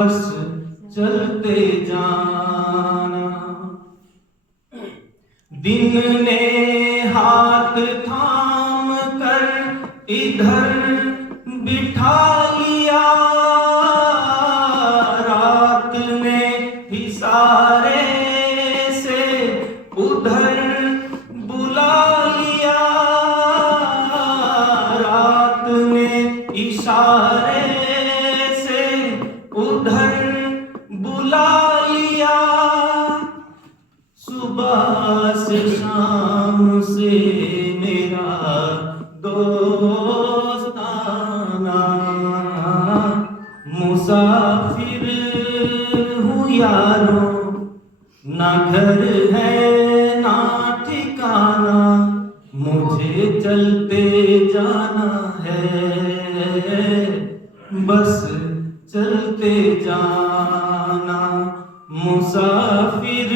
बस चलते जाना। दिन ने हाथ थाम कर इधर बिठा लिया, रात ने इशारे से उधर बुला लिया, रात ने इशारे से उधर बुला लिया। सुबह से शाम से मेरा दोस्ताना, मुसाफिर हूँ यारो, ना घर है ना ठिकाना, मुझे चलते जाना है, बस चलते जाना। मुसाफिर